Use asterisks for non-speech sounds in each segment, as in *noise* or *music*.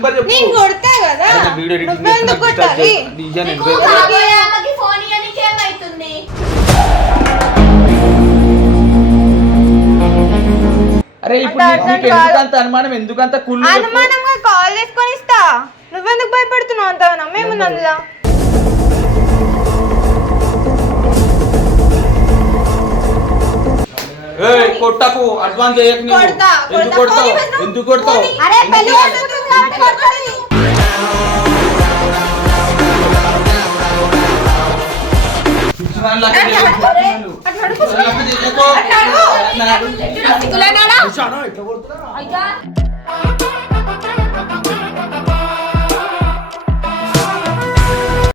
Number చెప్పు. నేను కొడతా కదా. వీడియో ఎడిటింగ్ నువ్వెందుకు చేస్తున్నా, కొట్టాలి? డిజైన్ ఆమెకి ఫోన్ ఇయ్యనీకి ఏమైతుంది? అరే ఇప్పుడు అంత నీకు ఎందుకు. అంత అనుమానం? ఎందుకంత కుళ్ళు? అనుమానంగా కాల్ చేసుకొని ఇస్తా. నువ్వెందుకు భయపడుతున్నావు అంత? నమ్మేముంది అందులో. ఏయ్, కొట్టకు. అడ్వాన్స్ చేయకు నువ్వు. కొడతా, ఎందుకు కొడతా. కొడతావు. ఎందుకు కొడతావు?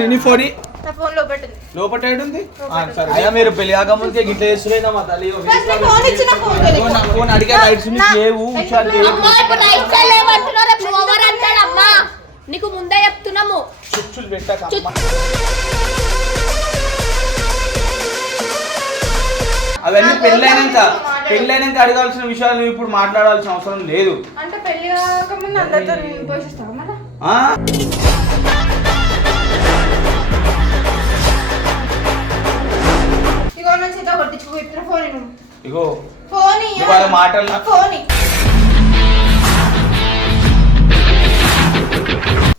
నీ ఫోన్ ఫోన్లో పెట్టింది లోపట ఏడుంది ఆ, సరే. అయ్యా మీరు పెళ్ళి కాకముందుకే గిట్ల చేస్తున్నా మా తల్లి? ఫోన్ అడిగే లేవు నీకు ముందే చెప్తున్నాము. చుచ్చులు పెట్టక చుచ్చు. అవన్నీ పెళ్ళైనాక పెళ్ళైనాక అడగాల్సిన విషయాలు నువ్వు ఇప్పుడు మాట్లాడాల్సిన అవసరం లేదు. అంటే పెళ్ళి కాకముందు అందరితో నేను పోషిస్తావా ఇగో నా చేత కొట్టించుకో ఇచ్చిన ఫోన్ ఇవ్వు. ఇగో ఫోన్ నువ్వు వాళ్ళ మాటలు నా- ఫోన్.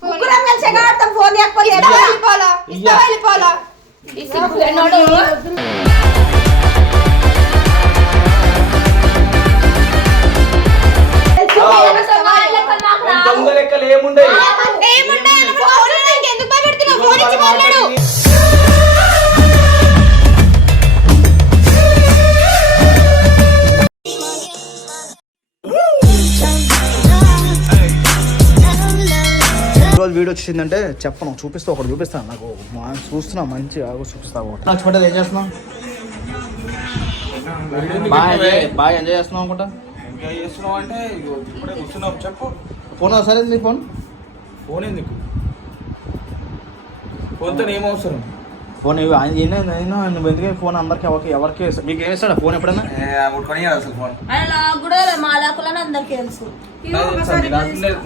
ముగ్గురం కలిసి ఎగరాడతాం ఫోన్ ఇయ్య. దొంగ లెక్కలు ఏముండయి? వీడియో వచ్చిందంటే చెప్పను చూపిస్తా ఒకటి చూపిస్తాను నాకు చూస్తున్నా మంచి చూపిస్తా ఒకటి నాకు చూడండి ఏం చేస్తున్నావు? బాగా ఎంజాయ్- బాగా ఎంజాయ్ అనుకుంటా? ఎంజాయ్ అంటే ఇప్పుడే కూర్చున్నావు చెప్పు. ఫోన్ సరే నీ ఫోన్? ఫోన్ ఎందుకు? ఫోన్తో ఏం అవసరం? ఫోన్ అయినా అయినా నువ్వు ఎందుకే ఫోన్ అందరికి ఎవరికి ఎవరికి మీకు ఏమి ఇస్తాడా ఫోన్ ఎప్పుడైనా? ముట్టుకొని అసలు ఫోన్.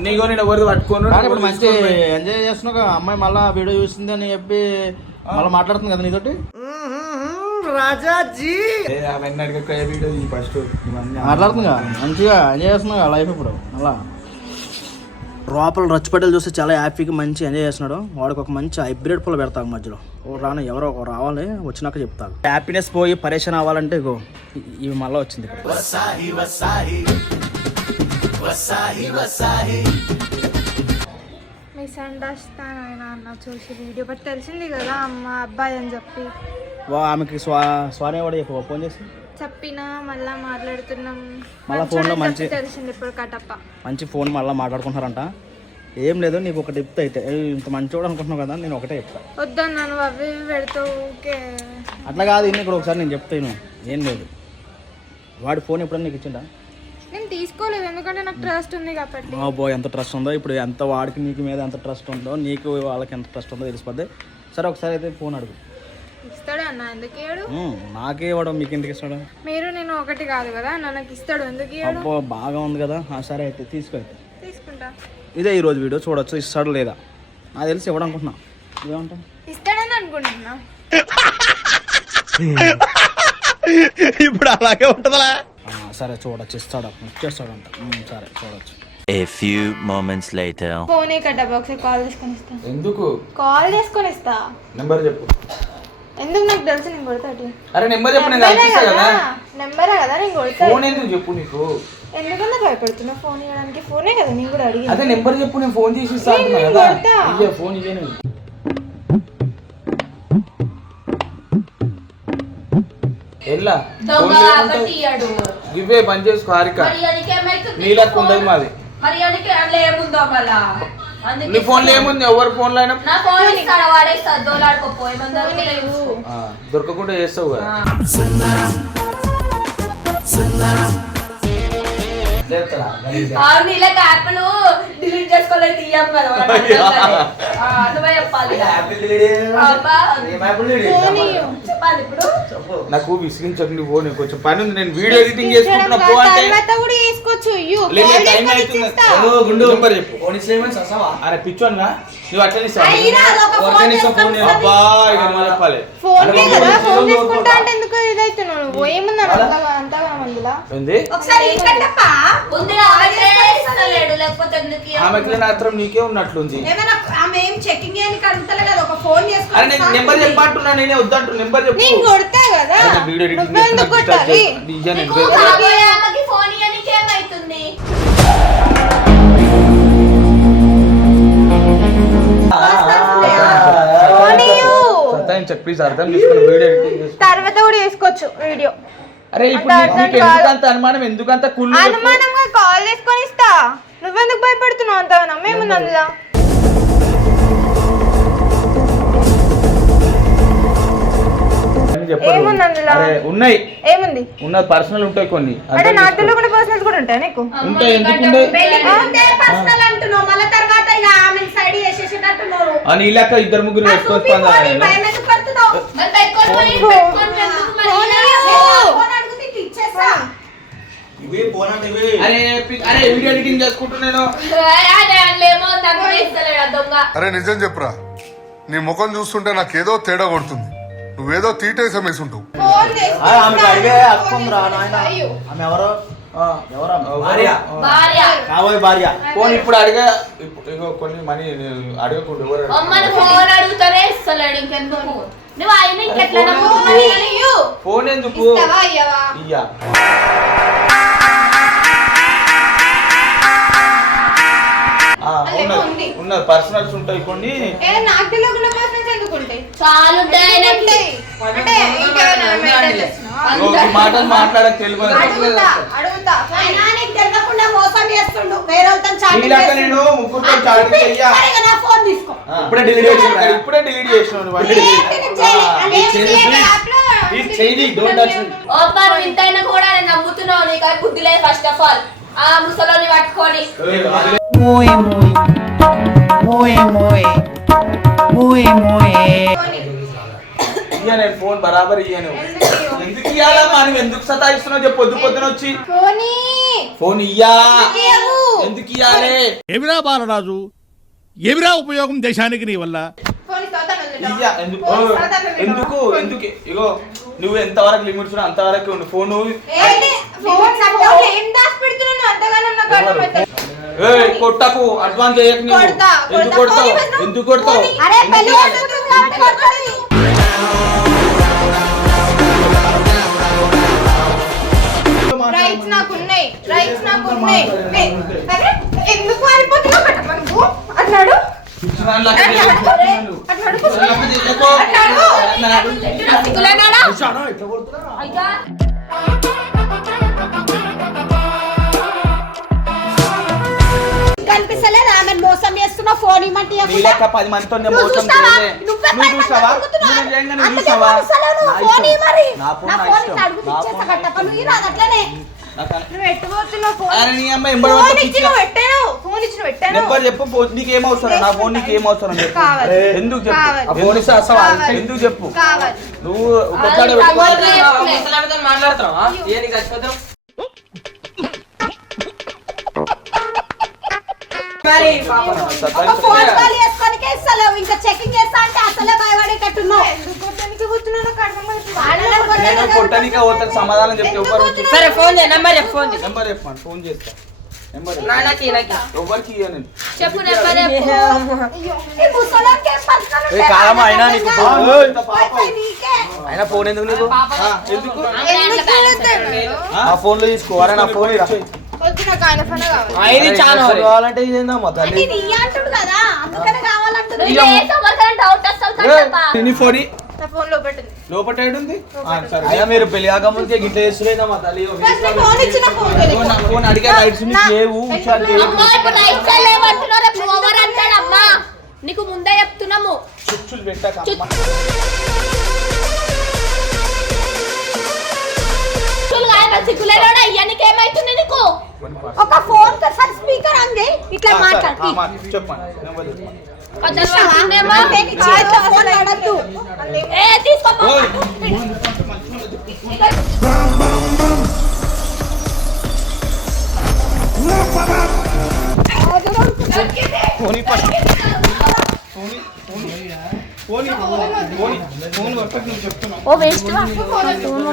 నాకు నేను పట్టుకోను? ఇప్పుడు మంచి ఎంజాయ్ చేస్తున్నావు అమ్మాయి మళ్ళీ వీడియో చూసింది అని చెప్పి మళ్ళీ మాట్లాడుతుంది కదా నీతోటి? ఏ, అవన్నీ వీడియో ఫస్ట్. ఇవన్నీ మాట్లాడుతుంది కదా. మంచిగా ఎంజాయ్ చేస్తున్నావు లైఫ్ ఇప్పుడు. అలా లోపల రచ్చిపడ్డలు చూస్తే చాలా హ్యాపీగా మంచి ఎంజాయ్ చేస్తున్నాడు. వాడికి ఒక మంచి హైబ్రిడ్ పొల పెడతాను మధ్యలో. ఓ రాను ఎవరో ఒక రావాలి వచ్చినాక చెప్తాను హ్యాపీనెస్ పోయి పరేషన్ అవ్వాలంటే ఇగో ఇవి మళ్ళీ వచ్చింది ఇక్కడ. మిస్అండర్స్టాండ్ అయినా అన్న చూసి వీడియో బట్ తెలిసింది కదా అమ్మ అబ్బాయి అని చెప్పి. వా ఆమెకి స్వా స్వానే వాడు చెప్పు ఫోన్ చేసి. చెప్పినా మళ్ళా మాట్లాడుతున్నాం. మళ్ళా phone లో మంచోడని మంచి- తెలిసింది ఇప్పుడు కటప్ప. మంచి ఫోన్ మళ్ళీ మాట్లాడుకుంటారంట ఏం లేదు నీకు ఒకటి చెప్తా అయితే. ఇంత మంచోడు అనుకుంటున్నావు కదా నేను ఒకటే చెప్తా. వద్దన్నా నువ్వు అవి పెడతావు ఊకే అట్లా కాదు ఇన్ని ఇక్కడ ఒకసారి నేను చెప్తాను. ఏం లేదు. వాడి ఫోన్ ఎప్పుడన్నా నీకు ఇచ్చిండా? నేను తీసుకోలేదు ఎందుకంటే నాకు ట్రస్ట్ ఉంది కాబట్టి. మా ఎంత ట్రస్ట్ ఉందో ఇప్పుడు ఎంత వాడికి నీకు మీద ఎంత ట్రస్ట్ ఉందో నీకు వాళ్ళకి ఎంత ట్రస్ట్ ఉందో తెలిసిపోద్ది. సరే ఒకసారి అయితే ఫోన్ అడుగు. ఇస్తాడు అన్న? ఎందుకు ఇయ్యడు? నాకే ఇవ్వడం మీకు ఎందుకు ఇస్తాడు? మీరు నేను ఒకటి కాదు కదా అన్న నాకు ఇస్తాడు. ఎందుకు ఇయ్యడు? అబ్బో బాగా ఉంది కదా. ఆ, సరే అయితే తీసుకో అయితే. తీసుకుంటా. ఇదే ఈరోజు వీడియో చూడొచ్చు ఇస్తాడు లేదా? నాకు తెలిసి ఇవ్వడం అనుకుంటున్నా. ఏమంటా ఇస్తాడని అనుకుంటున్నా. *laughs* ఇప్పుడు అలాగే ఉంటుందా సరే చూడొచ్చు ఇస్తాడు ఇచ్చేస్తాడంట. ఉమ్, సరే చూడొచ్చు. A few moments later. ఫోనే కట్ట బాక్స్ కాల్ చేసుకొని ఇస్తా. ఎందుకు? కాల్ చేసుకొని ఇస్తా. నెంబర్ చెప్పు. ఎందుకు నాకు తెలుసు నేను కొడతాటి అరే నెంబర్ చెప్పు నేను నెంబరే కల్పిస్తా కదా. నెంబరే కదా నేను కొడతా. ఫోన్ ఎందుకు చెప్పు నీకు? ఎందుకన్నా భయపడుతున్నా ఫోన్ ఇవ్వడానికి? ఫోనే కదా నేను కూడా అడిగి అదే నెంబర్ చెప్పు నేను ఫోన్ చేసి ఇస్తా అంటున్నా నేను కదా. కొడతా. ఇయ్య ఫోన్ ఇయ్య నువ్వు. ఎల్లా? దొంగ ఫోన్ కాబట్టి లేకుంటే ఇయ్యడు. ఇవే పని చేసుకో హారిక. నీలకు ఉండదు మాది. మరి అనికి అందులో ఏముందో మళ్ళా నీ ఫోన్లో ఏముంది? ఎవరి ఫోన్లో అయినా? నా ఫోన్ ఇస్తాడు దొరకకుండా చేస్తావు కదా. అవును ఇలా యాప్లు డిలీట్ చేసుకోలేదు చెప్పాలి ఇప్పుడు. నాకు విసిగించకండి ఫోన్ కొంచెం పని ఉంది నేను వీడియో ఎడిటింగ్ చేసుకుంటున్నా పో అంటే తర్వాత కూడా తీసుకోవచ్చు ఇయ్యు. లేదు, కాల్ టైం చేసుకొని అవుతుంది. ఇచ్చేస్తా. హలో, గుండు. నెంబర్ చెప్పు. అరే నువ్వు అట్లా ఇస్తావా? అయినా అదొక ఫోన్ ఒకరిని ఇస్తా చేసుకొని ఫోన్ అబ్బా ఇక నువ్వు చెప్పాలి. ఫోన్ పే అరే, కదా ఫోన్ ఫోన్ చేసుకొని తీసుకుంటా పో. అంటే ఎందుకు ఇదైతున్నావు? నువ్వు ఏముందని అంతగా అంతగా మందులా? ఏంది? ఒకసారి ఆమెకి మాత్రం నీకే ఉన్నట్లుంది. ఆమె ఏం చెకింగ్ చేయడానికి అడుగుతలే కదా ఒక ఫోన్ అరే నేను నెంబర్ చెప్పంటున్నా నేనే వద్దంటు నెంబర్ చెప్పు. నేను కొడతా కదా. వీడియో ఎడిటింగ్ ఆమెకి ఫోన్ ఏమైతుంది. ప్లీజ్ అర్థం చేసుకుని వీడియో ఎడిటింగ్ తర్వాత కూడా చేసుకోవచ్చు వీడియో. అరే ఇప్పుడు నీకు-. ఎందుకంత అనుమానం ఎందుకంత కుళ్ళు చెప్పు? కాల్ చేసుకొని ఇస్తా నువ్వెందుకు భయపడుతున్నావు అంతగా మేముంది అందులో. ఏముంది అందులో? అరే ఉన్నాయి ఏముంది ఉన్న పర్సనల్ ఉంటాయి కొన్ని అంటే అర్థం చేసుకో. తెలియకుండా పర్సనల్స్ కూడా ఉంటాయి నీకు ఉంటాయి ఎందుకు ఉండవు? ఉంటే పర్సనల్ అంటున్నావు మళ్ళీ తర్వాత ఇక ఆమె సైడ్ చేసేసేటట్టున్నారు అని ఇలాక ఇద్దరు ముగ్గురు ఆ భయం ఎందుకు పడుతున్నావు? మరి ఎందుకు మరి? ఫోన్. ఫోన్ ఇచ్చేస్తా. అరే పి- అరే వీడియో ఎడిటింగ్ చేసుకుంటున్నాను. అరే నిజం చెప్పురా. నీ ముఖం చూస్తుంటే నాకేదో తేడా కొడుతుంది. నువ్వేదో తీటేసం వేసుంటావు. అరే. అడిగే నాయన. ఆమె ఎవరో? ఆ, ఎవరా భార్య. భార్య. కాబోయే భార్య. ఫోన్ ఇప్పుడు అడిగా కొన్ని మనీ నేను అడగకుండా ఎవరు అడగరు. అమ్మని ఫోన్ అడుగుతారే ఇస్తలేడు ఇంకెందుకు? నువ్వు ఆయన ఇంకెట్లా ఫోన్ నమ్ముతున్నావు? ఎందుకు? ఇయ్యు. Maintain చేస్తున్నావా? ఇగో ఈ మాటలు మాట్లాడక తెలియదు. నేను ముగ్గురుతో చాటింగ్ చెయ్యా. ఇప్పుడే డిలీట్ చేసిన ఇప్పుడే డిలీట్ చేయి, ఇంతైనా కూడా నేను నమ్ముతున్నావు. నీకు బుద్ధి లేదు ఫస్ట్ ఆఫ్ ఆల్ ఆ ముసలోని పట్టుకొని. Muy, muy, muy, muy, muy, muy. ఇయ్య నేను ఫోన్ బరాబర్ ఇయ్యను. ఎందుకు ఇయ్యాలమ్మా? నువ్వు ఎందుకు సతాయిస్తున్నావు? చెప్పు పొద్దు పొద్దున వచ్చి. ఫోన్. ఇయ్యా. ఎందుకు ఇయ్యాలి? ఎవిరా బాలరాజు? ఎవిరా ఉపయోగం దేశానికి నీ వల్ల? ఎందుకు. ఎందుకు? ఎందుకు? ఇగో నువ్వు ఎంతవరకు లిమిట్స్ అంతవరకు ఉండు. ఫోన్? ఫోన్ ఏం కొట్టకు అడ్వాన్స్ చేయకు నువ్వు. ఎందుకు కొడతా. కొడతావు. ఎందుకు కొడతావు. రైట్స్ నాకు ఉన్నాయి రైట్స్ నాకు ఉన్నాయి. ఎందుకు పారిపోతున్నావు కట్టప్ప నువ్వు అన్నాడు పిచ్చివాళ్ళ కనిపిస్తలేదు ఆమె మోసం చేస్తున్నా ఫోన్ ఇమ్మంటే నీ లెక్క పది మందితో నేను మోసం చూస్తావా? చేయలే. నువ్వే నువ్వు పది చూస్తావా మందితో తిరుగుతున్నావు. నువ్వు నిజంగా నువ్వు అందుకే చూస్తావా ఫోన్ ఇస్తలేవు నువ్వు. నా ఫోన్ ఇష్టం. ఇవ్వు మరి. నా ఫోన్ నా నా ఫోన్ ఇష్టం. ఇట్లా అడుగుతూ నా ఇచ్చేస్తా ఫోన్ కట్టప్ప. నువ్వు ఇరాదు అట్లనే. నాకు అన- నువ్వు ఎట్టుపోతున్నావు ఫోన్ అరే నీ అమ్మ ఎంబడి ఫోన్ పడతా ఇచ్చి పిచ్చిగా. నువ్వు పెట్టాను ఫోన్ ఇచ్చి నువ్వు పెట్టాను నెంబర్ చెప్పు ఫోన్ నీకేం అవసరం నా ఫోన్ నీకేం అవసరం చెప్పు కావాలి. ఎందుకు చెప్పు కావాలి. ఆ ఫోన్ ఇస్తే అసలు కావాలి. ఎందుకు చెప్పు కావాలి నువ్వు పెట్టుకో. చచ్చిపోతావు మరి. ఒక ఫోన్ కాల్ చేసుకోనికే ఇస్తలేవు. ఇంకా చెకింగ్ చేస్తా అంటే అసలే భయపడేటట్టున్నావు. నేను కొట్టడానికి పోతాను సమాధానం చెప్తే పోతున్నావు? సరే ఫోన్ చేయి నెంబర్ చెప్పు ఫోన్ చేయి నెంబర్ చెప్పండి ఫోన్ చేస్తా నెంబర్ నాన్నకి నాకు ఎవరికి ఇయ్య నేను చెప్పు నెంబర్ చెప్పు. ఈ ముసలోనికి ఏం పర్సనల్ ఏ కాదమ్మా, అయినా నీకు ఆ, ఫోన్ ఏయ్, ఇంత పాపం. వైఫై నీకే. అయినా ఫోన్ ఎందుకు నీకు ఆ, ఎందుకు? ఆ? ఫోన్లో తీసుకో అరే నా ఫోన్ ఇరా నాకు ఆయన ఫోన్ కావాలి. ఐదు చాలా ఫోన్ కావాలంటే ఇదేందమ్మా అంటే తల్లి? ఇది ఇయ్య అంటుడు కదా అందుకనే కావాలంటుడు. ఇయ్య. డౌట్ వస్తుంది ఏయ్, తప్ప. నీ ఫోన్ ఇ. నా ఫోన్లో పెట్టింది లోపట ఏడుంది? ఆ, సరే అయ్యా మీరు పెళ్ళి కాకముందుకే గిట్ల చేస్తులేదమ్మా తల్లి? ఫస్ట్ నీ ఫోన్ ఇచ్చిన ఫోన్ ఇదిగో నా ఫోన్ అడిగే రైట్స్ నీకు లేవు హుషారు లేవు. అమ్మా ఇప్పుడు రైట్ లేవంటున్నారు రేపు ఓవర్ అంటాడు అమ్మా నీకు ముందే చెప్తున్నాము. చుచ్చులు పెట్టాక అమ్మ. సిగ్గులేనాడా అయ్యా నీకేమైతుంది నీకు ఒక ఫోన్ స్పీకర్ ఆన్ చేయి ఇట్లా మాట్లాడు. ఏ తీసుకోపో ఓయ్, ఫోన్ నువ్వు చెప్తున్నావు ఓ వేస్ట్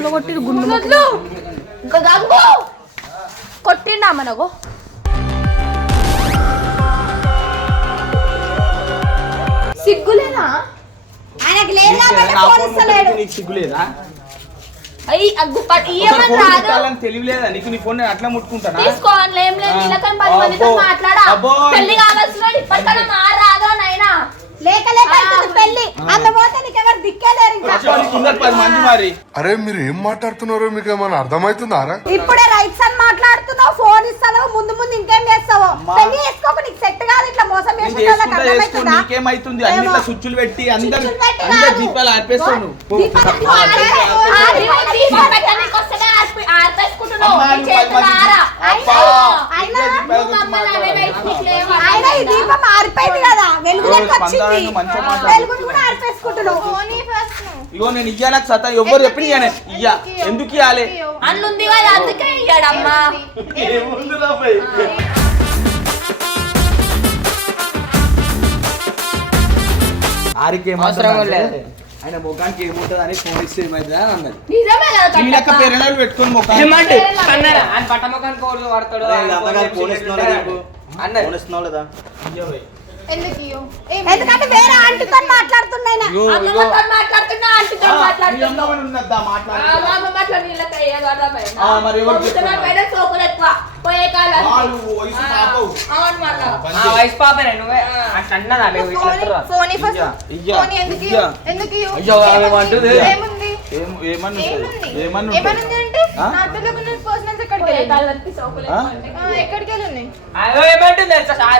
కొట్టి గుండు మొదలు ఇంకా గంగు కొట్టిండా మనకు సిగ్గులేనా? ఆయనకి లేదు కాబట్టి నా ఫోన్ ఫోన్ ఇస్తలేడు ముట్టుకు నీకు సిగ్గులేదా? అయ్యి అగ్గు పట్ ఒకసారి ఇయ్యమని ఫోన్ రాదు. ముట్టుకోవాలని తెలియలేదా నీకు నీ ఫోన్ నేను అట్లా ముట్టుకుంటానా? తీసుకో ఏం లేదు ఆ. నీలకని పది మందితో అబ్బో. మాట్లాడా? అబ్బో. పెళ్ళి కావాల్సిన వాడు ఇప్పటికన్నా మారాదో నైనా లేక లేక పెళ్ళి. పోతే నీకు ఇంకా నీకు మరి. అరే మీరు ఏం మాట్లాడుతున్నారో మీకు ఏమైనా అర్థమవుతుందారా? ఇప్పుడే రైట్స్ అని మాట్లాడుతున్నావు ఫోన్ ఇస్తావు ముందు ముందు ఇంకేం చేస్తావు? పెళ్ళి చేసుకోకు నీకు సెట్ కాదు ఇట్లా మోసం నేను చేసే వాళ్ళకి చేసుకుంటా చేసుకో అర్థమవుతుందా నీకేమైతుంది? అన్ని ఏమో. ఇట్లా స్విచ్లు పెట్టి అందరు స్విచ్చులు పెట్టి అందరు కాదు. దీపాలు. దీపాలు. అయినా ఈ? దీపం ఆరిపోయింది కదా. వచ్చింది. మంచిగా మాట్లాడు. వెలుగుని కూడా ఆర్పేసుకుంటున్నావు. ఇగో నేను ఇయ్యా నాకు సతా? ఎవ్వరు చెప్పిన ఇయ్యానే? ఇయ్యా. ఎందుకు ఇయ్యాలి? అన్నుంది కదా అందుకే ఇయ్యాడమ్మా? ఆరికి అవసరం లేదు. ఆయన ముఖానికి ఏముంటుంది అని ఫోన్ ఇస్తే అని అన్నది. కట్టప్ప? పేరెనాలు పెట్టుకొని ముఖానికి ఏమంటే కన్నారా. ఆయన పట్టమకానికి కోడు పడతాడు అరే, ఆయన అత్తగారు ఫోన్ ఫోన్ చేసి ఇస్తున్నావు పెట్టాడు. నీకు? అన్నది ఎందుకంటే వేరే ఆంటీతో మాట్లాడుతున్నాయి ఇగో, ఇగో.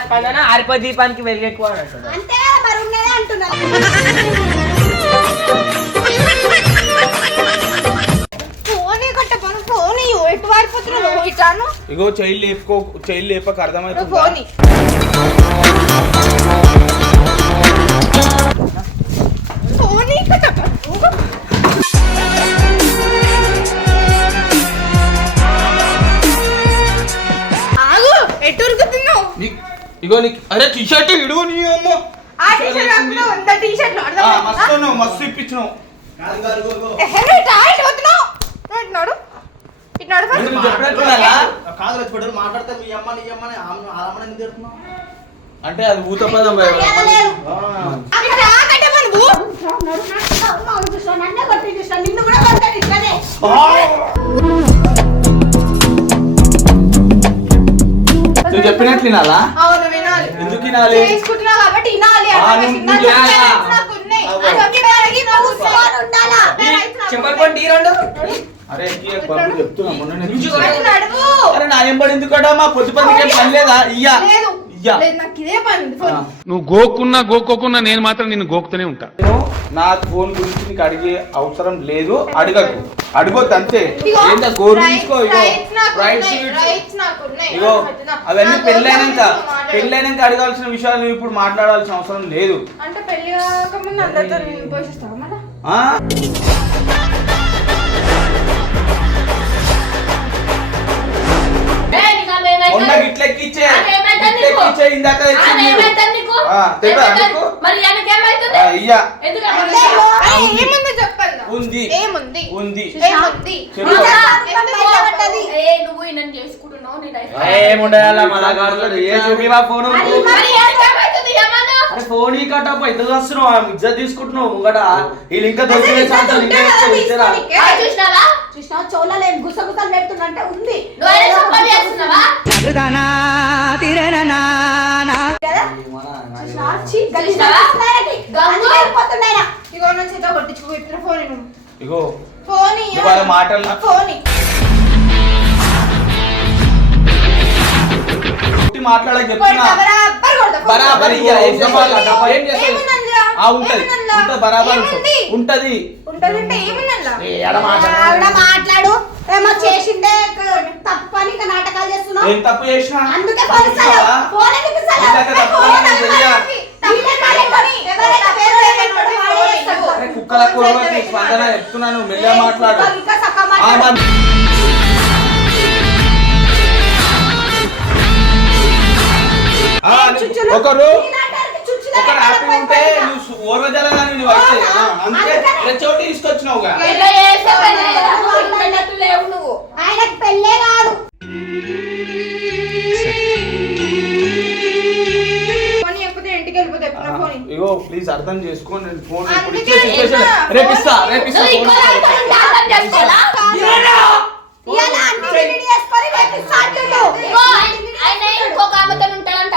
స్పందన దీపానికి ఇటాను ఇగో చైల్డ్ లేపుకో చైల్డ్ లేపక అర్థమవుతుంది ఇగో నీకు అరే టీ షర్ట్ ఇడు నీ అమ్మ ఆ టీ షర్ట్ కాకుండా ఉందా టీ షర్ట్లో ఆ, అర్థమైందా? మస్తు ఉన్నావు, మస్తు ఇప్పించినావు ఎహే, నువ్వు ఇట్లా ఇటు పోతున్నావు నువ్వు ఇటు నడు. ఇటు నడు first. నువ్వు చెప్పినట్టు ఉండాలా? కాదు రెచ్చిపెట్టారు మాట్లాడితే మీ అమ్మ నీ ఆమె ఆమెను ఎందుకు తిడుతున్నావు అంటే అది ఊత పదం భయ. అక్కడ. నడు, నడు, నడు, నన్నే కొట్టి నిన్ను కూడా కొడతాడు ఇట్లనే. నువ్వు చెప్పినట్లు వినాలా? అవును వినాలి. ఎందుకు వినాలి? చేసుకుంటున్నావు కాబట్టి రెండు అరే చెప్తున్నా. మొన్న. అరే నా ఎంబడి ఎందుకడా మా పొద్దు పదికే పని లేదా ఇయ్యా లేదు? ఇయ్యా. లేదు. నాకు ఇదే పని ఉంది. ఫోన్. నువ్వు గోక్కున్నా గోక్కోకున్నా నేను మాత్రం నిన్ను గోకుతూనే ఉంటా. నేను నా ఫోన్ గురించి నీకు అడిగే అవసరం లేదు అడగకు. అడగొద్దు అంతే. ఏంటో గోరు rights- తీసుకో ఇగో rights నాకు రైట్స్ ఉన్నాయి, rights నాకు ఉన్నాయి. ఇగో అవన్నీ పెళ్ళైనాక మాట్లాడు. పెళ్ళైనాక అడగాల్సిన విషయాలు నువ్వు ఇప్పుడు మాట్లాడాల్సిన అవసరం లేదు. అంటే పెళ్ళి కాకముందు అందరితో నేను పోషిస్తావా మళ్ళా? ఆ? చెప్పండి? ఉంది. ఏముంది? ఏముంది? నువ్వు చేసుకుంటున్నావు, నీ. ఏముండాల మన ఏ చూపి ఫోన్? అరే ఫోన్ ఈ కట్టప్ప ఇద్దరు వస్తున్నావు? ఇజ్జత్ తీసుకుంటున్నావు ముంగట. వీళ్ళు ఇంకా దొరికిన ఛాన్స్ ఇంకా చూసినావా చోళాలు ఏం గుసగుసలు పెడుతున్నంటే ఉంది. ఇగో నా చేత కొట్టించుకో ఫోన్. ఇగో ఫోన్ మాటలు ఫోన్ మాట్లాడక బరాబర్ ఉంటది. బరాబర్? ఉంటది. ఏమో చేసిందే తప్పని ఇక నాటకాలు చేస్తున్నావు. ఏం తప్పు చేసినా? అందుకే ఫోన్ ఫోన్ ఎందుకు కుక్కల కూరలోకి స్పందన చెప్తున్నాను మెల్లగా మాట్లాడు. ఒకరు ఒక నువ్వు ఓర్వజలని నువ్వు అయితే అంతే. ప్రచోటి తీసుకొచ్చినావుగా. ఇగో ప్లీజ్ అర్థం చేసుకో ఫోన్ ఇప్పుడు ఇచ్చే సిచువేషన్ రేపు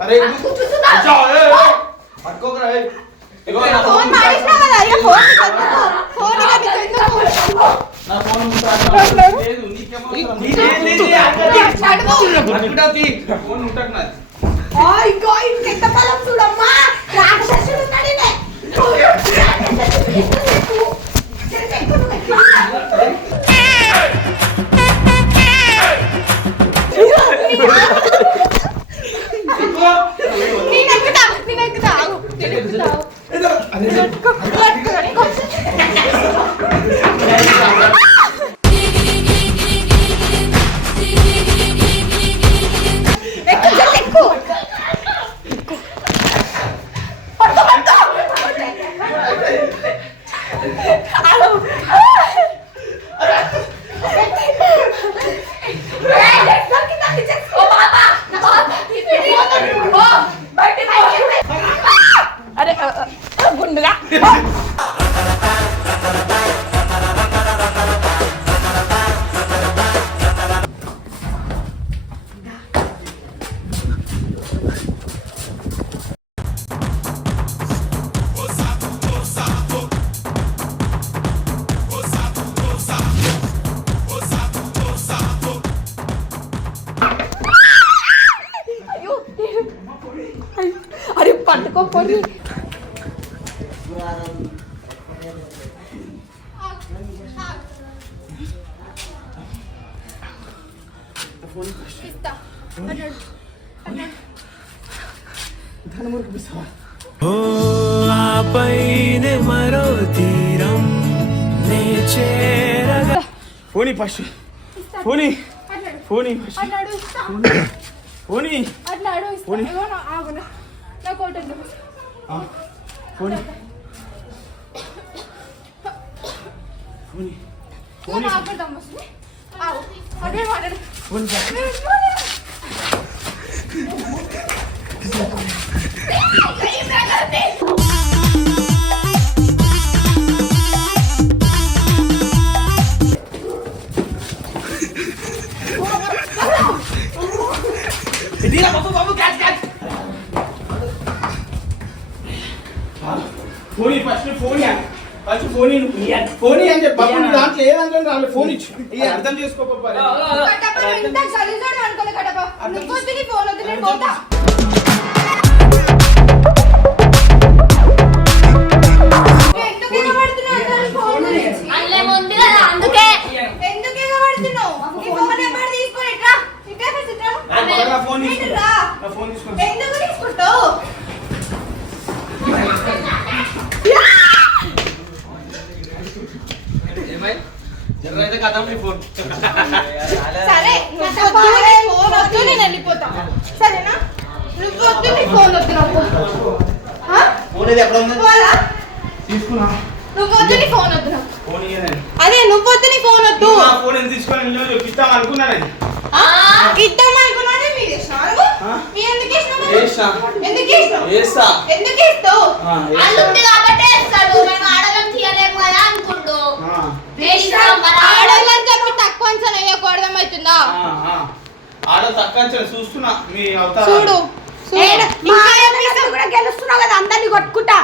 అరే పట్టుకోకరా చూడమ్మా? రాక్షసుడు ఉన్నాడే నేను ఎక్కుతావు మషి పోనీ పోనీ మషి పోనీ పోనీ పోనీ పోనీ పోనీ పోనీ పోనీ తీరా బాబు బాబు catch catch phone first phone first phone phone అని చెప్పి బాబు దాంట్లో ఏ దాంట్లో రాలేదు ఫోన్ ఇచ్చు ఇది అర్థం చేసుకోకపోతే అనుకున్నాను ఇద్దాం అనుకున్నానే మీరు చేసినారు తక్కువ అంచనా తక్కువ అంచనా చూస్తున్నా మీ అవతారం చూడు. కూడా గెలుస్తున్నావు కదా అందరిని కొట్టుకుంటా.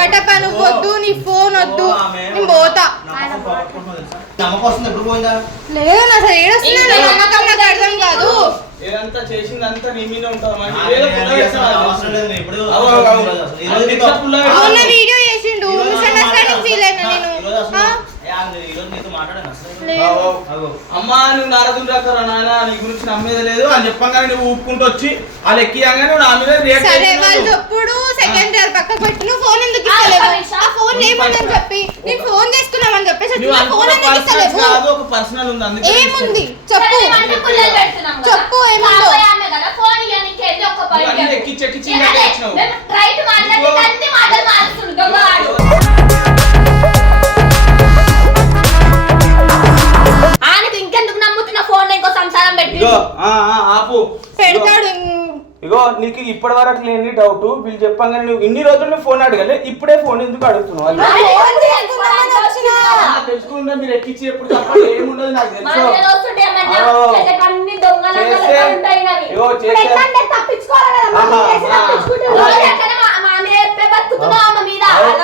కటప నువ్వు వద్దు నీ ఫోన్ వద్దు. నేను పోతా. లేదు నా అసలు ఏడుస్తున్నాను నా నమ్మకం నాకు అర్థం కాదు. ఏదంతా చేసిందంతా నీ మీద ఉంటావు? అమ్మా నువ్వు నారదుని రాకరా నాయన? నీ గురించి నమ్మేది లేదు. అని చెప్పగానే నువ్వు ఊపుకుంటూ వచ్చి వాళ్ళు ఎక్కియంగానే నువ్వు నా మీద రియాక్ట్ సరే వాళ్ళు చెప్పుడు సెకండ్ ఇయర్ పక్కకు పెట్టి నువ్వు ఫోన్ ఎందుకు ఇస్తలేవు. ఆ ఫోన్ లేమని చెప్పి? నేను ఫోన్ చేసుకున్నామని చెప్పేసి నువ్వు నా ఫోన్ అనుకున్న ఎందుకు పర్సనల్ ఇస్తలేవు? కాదు ఒక పర్సనల్ ఉంది అందుకే ఏముంది? చెప్పు. చెప్పు, ఏముందో? అన్ని. ఎక్కించి రైట్ మాట్లాడితే. అన్ని మాటలు సంసారం పెట్టి. ఇగో ఆ, ఆ, ఆపు. పెడతాడు. ఇగో నీకు ఇప్పటి వరకు లేని డౌట్ వీళ్ళు చెప్పంగానే నువ్వు ఇన్ని రోజులు నువ్వు ఫోన్ అడగలే ఇప్పుడే ఫోన్ ఎందుకు అడుగుతున్నావు? ఫోన్ వచ్చినా? తెలుసుకుంటే మీరు ఎక్కించి ఎప్పుడు తప్ప ఏముండదు నాకు తెలుసు. మీద వస్తుంటే ఏమన్నా ఆ. చేసేటన్ని దొంగల చేస్తే- ఉంటాయి అవి. ఇగో చేస్తే- తప్పించుకోవాలి కదా, చేసి. తప్పించుకుంటే బతుకుతున్నావు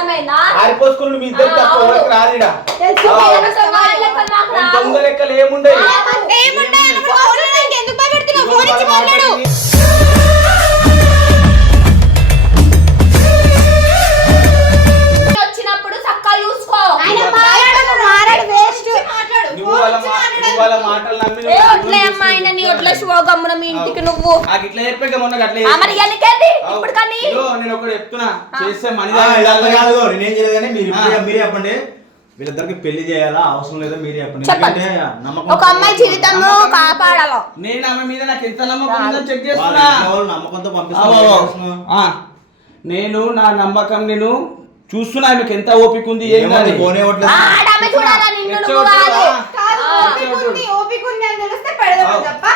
మీద? మీ ఇద్దరు తప్ప. ఎవరికి రాదిడా తెలుసు. దొంగ లెక్కలు ఇంకెందుకు భయపెడుతున్నావు? ఫోన్ ఇచ్చి మాట్లాడు. వాళ్ళ మాటలు నమ్మి ఏ నువ్వు వడ్లే అమ్మా ఆయన నీ వడ్ల శివ గమ్మున మీ ఇంటికి నువ్వు. నాకు ఇట్లా చెప్పాక మొన్న అట్లా ఆ, మరి ఎన్నికేంది ఇప్పుడు కానీ. ఇగో నేను ఒకటి చెప్తున్నా. చేస్తే మనీ ఆ, ఇదంతా కాదు. నేనేం చేయలేదు కానీ మీరు ఇప్పుడే- ఆ. మీరే చెప్పండి. వీళ్ళిద్దరికి పెళ్ళి చేయాలా? అవసరం లేదో? మీరే చెప్పండి. చెప్పండి. ఎందుకంటే నమ్మకం ఒక అమ్మాయి కాపాడాలో? నేను ఆమె మీద నాకు ఎంత నమ్మకం ఉందో చెక్ వాళ్ళ చేస్తున్నా ఇంట్లో వాళ్ళు నమ్మకంతో ఆ, నేను నా నమ్మకం నేను చూస్తున్నా. ఆమెకి ఎంత ఓపిక ఉంది? ఏం ఏమో పోనీ ఇవ్వట్లేదు. ఆ, ఆడమ్మ చూడాలా నిన్ను నువ్వు రెచ్చగొట్టుడు, కాదు. ఆ. కాదు ఆ. ఓపిక ఉంది ఓపిక ఉంది అని తెలిస్తే పెడదాం అవు. తప్ప.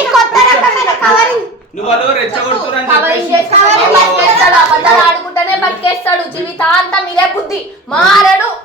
ఇది కొత్త రకమైన కవరింగ్. నువ్వు వాళ్ళు బతికేస్తాడు? జీవితాంతం ఇదే బుద్ధి. మా